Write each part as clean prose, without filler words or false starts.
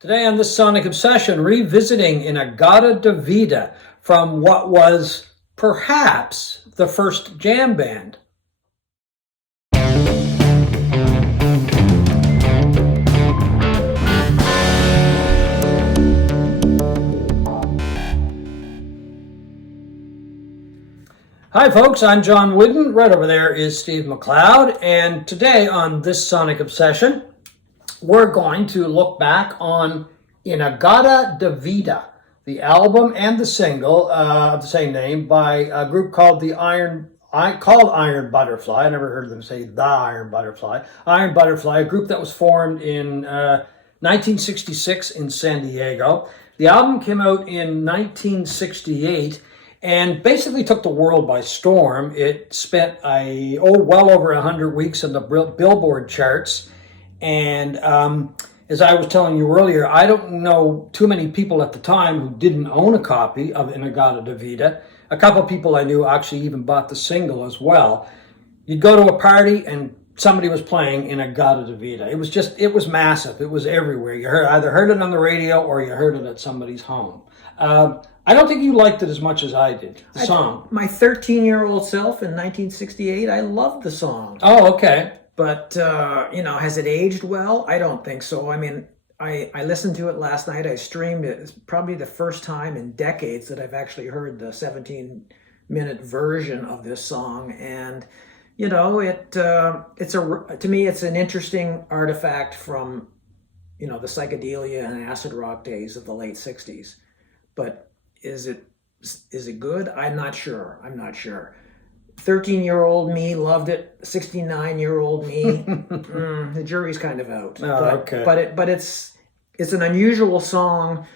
Today on this Sonic Obsession, revisiting In-A-Gadda-Da-Vida from what was perhaps the first jam band. Hi folks, I'm John Wooden. Right over there is Steve McLeod, and today on this Sonic Obsession, we're going to look back on In-A-Gadda-Da-Vida, the album and the single of the same name by a group called Iron Butterfly. I never heard them say the Iron Butterfly. Iron Butterfly, a group that was formed in 1966 in San Diego. The album came out in 1968 and basically took the world by storm. It spent well over 100 weeks in the Billboard charts. And as I was telling you earlier, I don't know too many people at the time who didn't own a copy of In-A-Gadda-Da-Vida. A couple of people I knew actually even bought the single as well. You'd go to a party and somebody was playing In-A-Gadda-Da-Vida. It was massive. It was everywhere. You either heard it on the radio or you heard it at somebody's home. I don't think you liked it as much as I did, the song. My 13-year-old self in 1968, I loved the song. Oh, okay. But, has it aged well? I don't think so. I mean, I listened to it last night. I streamed it. It's probably the first time in decades that I've actually heard the 17-minute version of this song. And, to me, it's an interesting artifact from, the psychedelia and acid rock days of the late 60s. But is it good? I'm not sure. 13-year-old me loved it. 69-year-old me, the jury's kind of out. Okay. But it's an unusual song.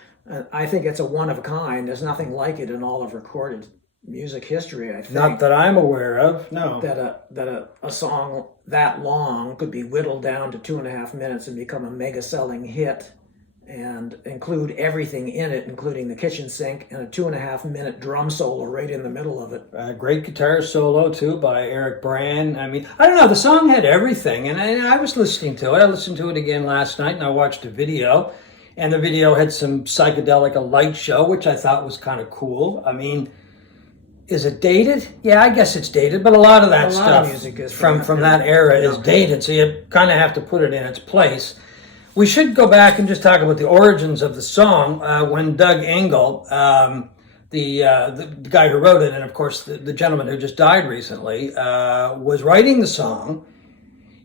I think it's a one of a kind. There's nothing like it in all of recorded music history, I think. Not that I'm aware of, no. That a song that long could be whittled down to 2.5 minutes and become a mega selling hit and include everything in it, including the kitchen sink and a 2.5-minute drum solo right in the middle of it. Great guitar solo, too, by Eric Brand. I mean, I don't know, the song had everything, and I was listening to it. I listened to it again last night, and I watched a video, and the video had some psychedelic, a light show, which I thought was kind of cool. I mean, is it dated? Yeah, I guess it's dated, but a lot of that stuff music is from that era is dated, so you kind of have to put it in its place. We should go back and just talk about the origins of the song. When Doug Ingle, the guy who wrote it, and of course the gentleman who just died recently, was writing the song,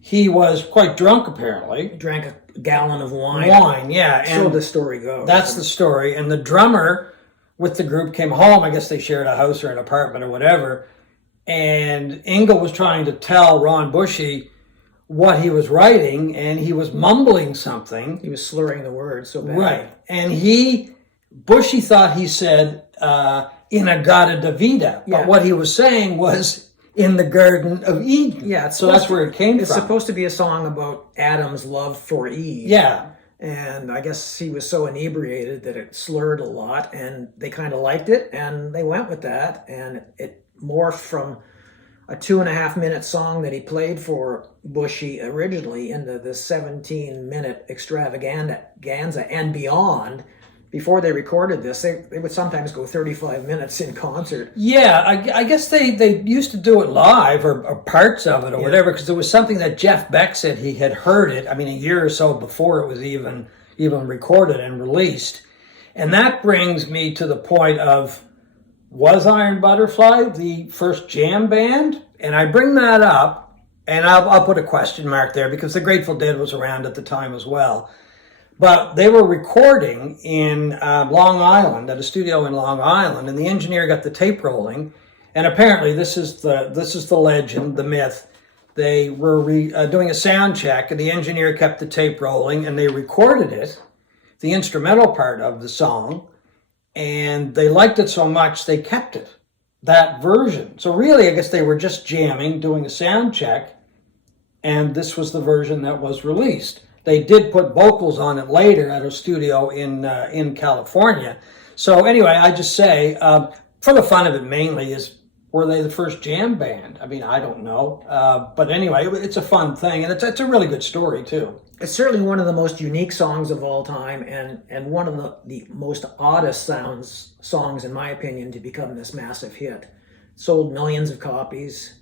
he was quite drunk apparently. He drank a gallon of wine. Yeah. And so the story goes. That's the story. And the drummer with the group came home. I guess they shared a house or an apartment or whatever. And Ingle was trying to tell Ron Bushy what he was writing, and he was mumbling something. He was slurring the words so bad. Right. And Bushy thought he said, In-A-Gadda-Da-Vida. Yeah. But what he was saying was, in the Garden of Eden. Yeah. So that's where it came from. It's supposed to be a song about Adam's love for Eve. Yeah. And I guess he was so inebriated that it slurred a lot, and they kind of liked it, and they went with that, and it morphed from a 2.5-minute song that he played for Bushy originally into the 17-minute extravaganza and beyond. Before they recorded this, they would sometimes go 35 minutes in concert. Yeah, I guess they used to do it live or parts of it or whatever, because there was something that Jeff Beck said he had heard it, a year or so before it was even recorded and released. And that brings me to the point of, was Iron Butterfly the first jam band? And I bring that up, and I'll put a question mark there because the Grateful Dead was around at the time as well. But they were recording in Long Island, at a studio in Long Island, and the engineer got the tape rolling. And apparently, this is the legend, the myth. They were doing a sound check, and the engineer kept the tape rolling, and they recorded it, the instrumental part of the song. And they liked it so much, they kept it, that version. So really, I guess they were just jamming, doing a sound check, and this was the version that was released. They did put vocals on it later at a studio in California. So anyway, I just say, for the fun of it mainly, is were they the first jam band? I mean, I don't know. But anyway, it's a fun thing, and it's a really good story, too. It's certainly one of the most unique songs of all time, and one of the most oddest songs, in my opinion, to become this massive hit. Sold millions of copies.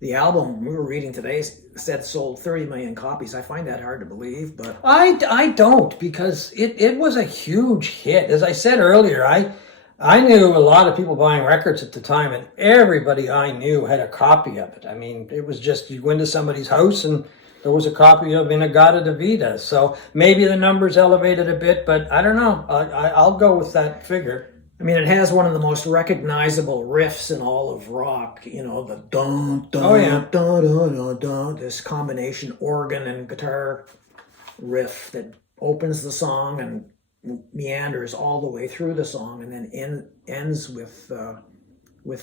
The album we were reading today said sold 30 million copies. I find that hard to believe, but I don't, because it was a huge hit. As I said earlier, I knew a lot of people buying records at the time, and everybody I knew had a copy of it. I mean, it was just, you go into somebody's house and there was a copy of In-A-Gadda-Da-Vida. So maybe the numbers elevated a bit, but I don't know. I'll go with that figure. I mean, it has one of the most recognizable riffs in all of rock. You know, the dun dun dun dun dun dun. This combination organ and guitar riff that opens the song and meanders all the way through the song, and then ends with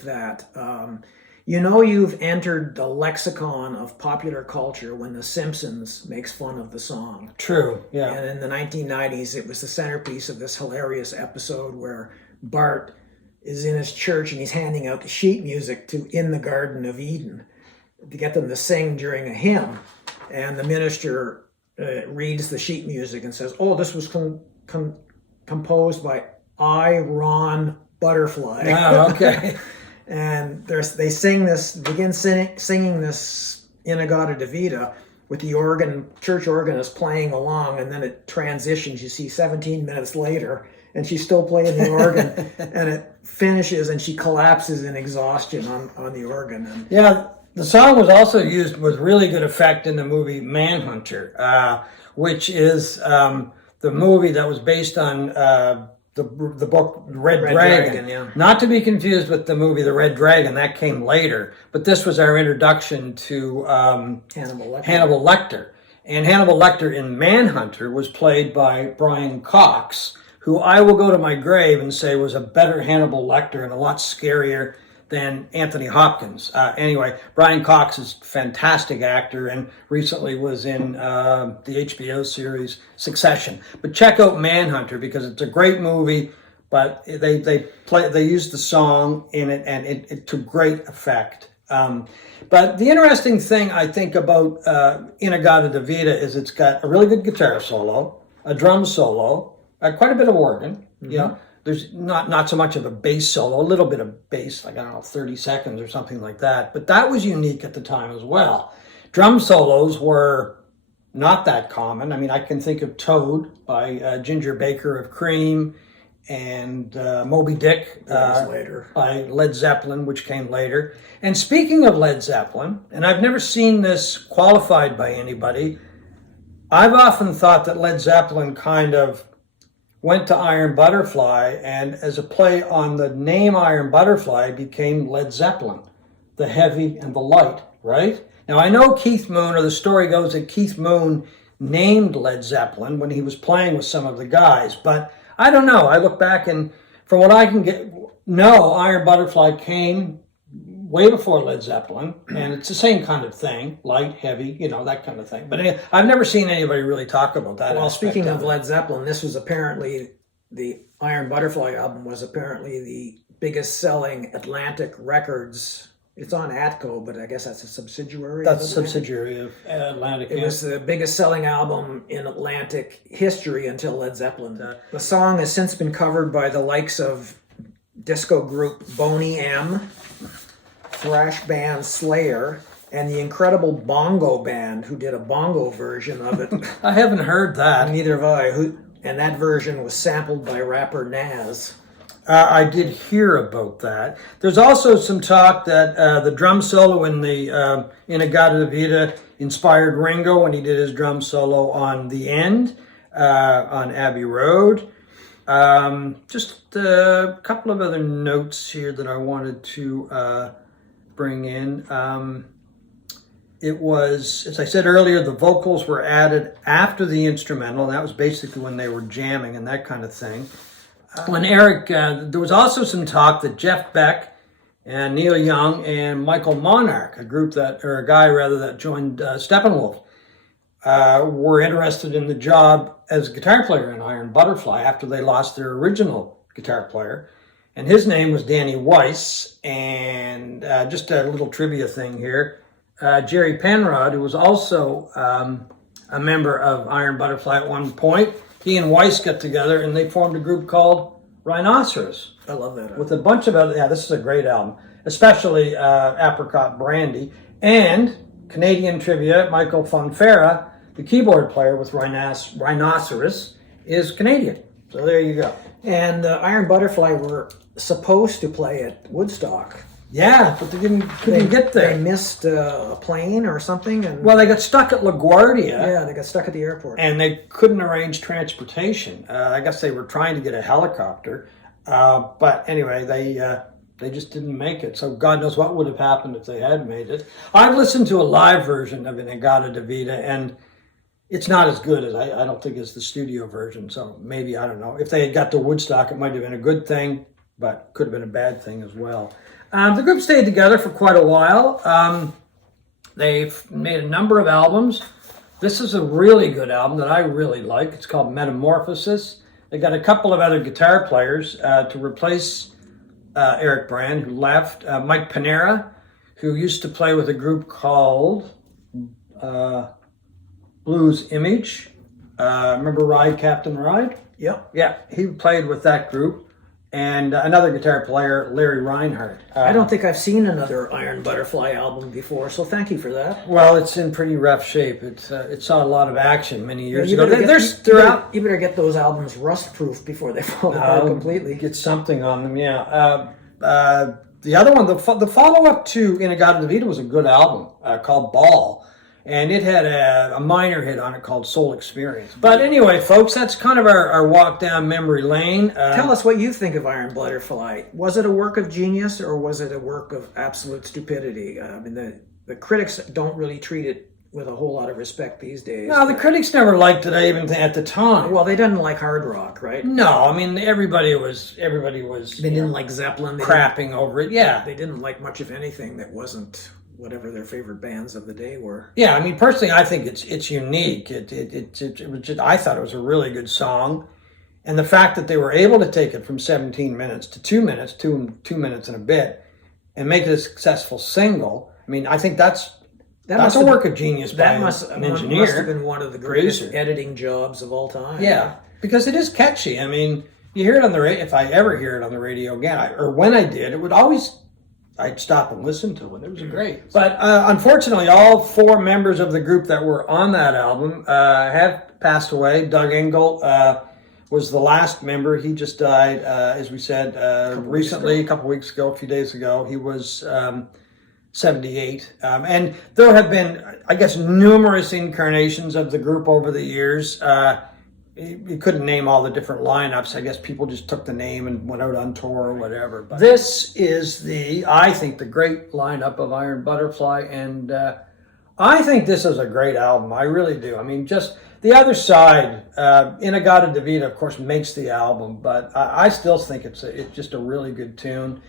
that. You know, you've entered the lexicon of popular culture when The Simpsons makes fun of the song. True, yeah. And in the 1990s, it was the centerpiece of this hilarious episode where Bart is in his church and he's handing out the sheet music to In the Garden of Eden to get them to sing during a hymn. And the minister reads the sheet music and says, "Oh, this was composed by Ron Butterfly." Oh, okay. And they begin singing this In-A-Gadda-Da-Vida with the church organist playing along, and then it transitions. You see 17 minutes later, and she's still playing the organ, and it finishes, and she collapses in exhaustion on the organ. And yeah, the song was also used with really good effect in the movie Manhunter, which is the movie that was based on the book Red Dragon. Yeah. Not to be confused with the movie The Red Dragon, that came later. But this was our introduction to Hannibal Lecter. And Hannibal Lecter in Manhunter was played by Brian Cox, who I will go to my grave and say was a better Hannibal Lecter and a lot scarier than Anthony Hopkins. Anyway, Brian Cox is a fantastic actor and recently was in the HBO series Succession. But check out Manhunter because it's a great movie, but they used the song in it and it took great effect. But the interesting thing I think about In-A-Gadda-Da-Vida is it's got a really good guitar solo, a drum solo, quite a bit of organ, you know. There's not so much of a bass solo, a little bit of bass, like, I don't know, 30 seconds or something like that. But that was unique at the time as well. Drum solos were not that common. I mean, I can think of Toad by Ginger Baker of Cream and Moby Dick by Led Zeppelin, which came later. And speaking of Led Zeppelin, and I've never seen this qualified by anybody, I've often thought that Led Zeppelin kind of went to Iron Butterfly, and as a play on the name Iron Butterfly became Led Zeppelin, the heavy and the light, right? Now I know Keith Moon, or the story goes that Keith Moon named Led Zeppelin when he was playing with some of the guys, but I don't know. I look back and from what I can know, Iron Butterfly came way before Led Zeppelin, and it's the same kind of thing, light, heavy, you know, that kind of thing. But anyway, I've never seen anybody really talk about that. Well, speaking of Led Zeppelin, this was apparently, the Iron Butterfly album was apparently the biggest selling Atlantic Records. It's on Atco, but I guess that's a subsidiary. That's a subsidiary of Atlantic. It was the biggest selling album in Atlantic history until Led Zeppelin. The song has since been covered by the likes of disco group Boney M, thrash band Slayer, and the incredible bongo band who did a bongo version of it. I haven't heard that. Neither have I. And that version was sampled by rapper Nas. I did hear about that. There's also some talk that the drum solo in the In-A-Gadda-Da-Vida inspired Ringo when he did his drum solo on The End on Abbey Road. Just a couple of other notes here that I wanted to bring in. It was, as I said earlier, the vocals were added after the instrumental, and that was basically when they were jamming and that kind of thing. When Eric, there was also some talk that Jeff Beck and Neil Young and Michael Monarch, a guy that joined Steppenwolf, were interested in the job as a guitar player in Iron Butterfly after they lost their original guitar player. and his name was Danny Weiss. And just a little trivia thing here. Jerry Penrod, who was also a member of Iron Butterfly at one point, he and Weiss got together and they formed a group called Rhinoceros. I love that album. With a bunch of other, yeah, this is a great album, especially Apricot Brandy. And Canadian trivia, Michael Fonfera, the keyboard player with Rhinoceros, is Canadian. So there you go. And Iron Butterfly were supposed to play at Woodstock. Yeah, but they couldn't get there. They missed a plane or something. And Well, they got stuck at LaGuardia. yeah, they got stuck at the airport. And they couldn't arrange transportation. I guess they were trying to get a helicopter. But anyway, they just didn't make it. So God knows what would have happened if they had made it. I've listened to a live version of In-A-Gadda-Da-Vida, and it's not as good as, I don't think, as the studio version. So maybe, I don't know. If they had got to Woodstock, it might have been a good thing, but could have been a bad thing as well. The group stayed together for quite a while. They've made a number of albums. This is a really good album that I really like. It's called Metamorphosis. They got a couple of other guitar players to replace Eric Brand, who left. Mike Panera, who used to play with a group called Blues Image. Remember Ride, Captain Ride? Yep. Yeah, he played with that group. And another guitar player, Larry Reinhardt. I don't think I've seen another Iron Butterfly album before, so thank you for that. Well, it's in pretty rough shape. It saw a lot of action many years ago. You better get those albums rust-proof before they fall apart completely. Get something on them, yeah. The other one, the follow-up to In-A-Gadda-Da-Vida was a good album called Ball. And it had a minor hit on it called Soul Experience. But anyway, folks, that's kind of our walk down memory lane. Tell us what you think of Iron Butterfly. Was it a work of genius or was it a work of absolute stupidity? I mean, the critics don't really treat it with a whole lot of respect these days. No, the critics never liked it, even at the time. Well, they didn't like hard rock, right? No, I mean, everybody was. They didn't like Zeppelin. Crapping over it, yeah. They didn't like much of anything that wasn't whatever their favorite bands of the day were. Yeah, I mean, personally, I think it's unique. It was just, I thought it was a really good song, and the fact that they were able to take it from 17 minutes to 2 minutes, two minutes and a bit, and make it a successful single. I mean, I think that's a work of genius by an engineer. Must have been one of the greatest editing jobs of all time. Yeah, because it is catchy. I mean, you hear it on the radio. If I ever hear it on the radio again, or when I did, it would always. I'd stop and listen to it. It was great. But unfortunately, all four members of the group that were on that album have passed away. Doug Ingle was the last member. He just died, as we said, recently, a couple weeks ago, a few days ago. He was 78. And there have been, I guess, numerous incarnations of the group over the years. You couldn't name all the different lineups. I guess people just took the name and went out on tour or whatever. But this is I think, the great lineup of Iron Butterfly. And I think this is a great album. I really do. I mean, just the other side, In-A-Gadda-Da-Vida, of course, makes the album. But I still think it's just a really good tune.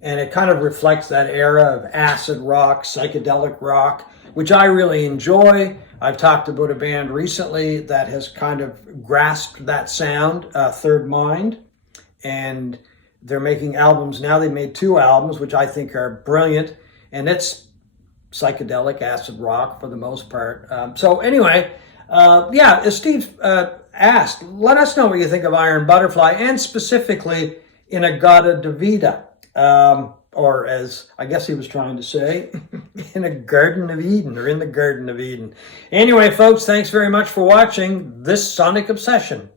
And it kind of reflects that era of acid rock, psychedelic rock, which I really enjoy. I've talked about a band recently that has kind of grasped that sound, Third Mind, and they're making albums now. They made 2 albums, which I think are brilliant, and it's psychedelic acid rock for the most part. So anyway, as Steve asked, let us know what you think of Iron Butterfly, and specifically In-A-Gadda-Da-Vida. Or as I guess he was trying to say, in a Garden of Eden, or in the Garden of Eden. Anyway, folks, thanks very much for watching this Sonic Obsession.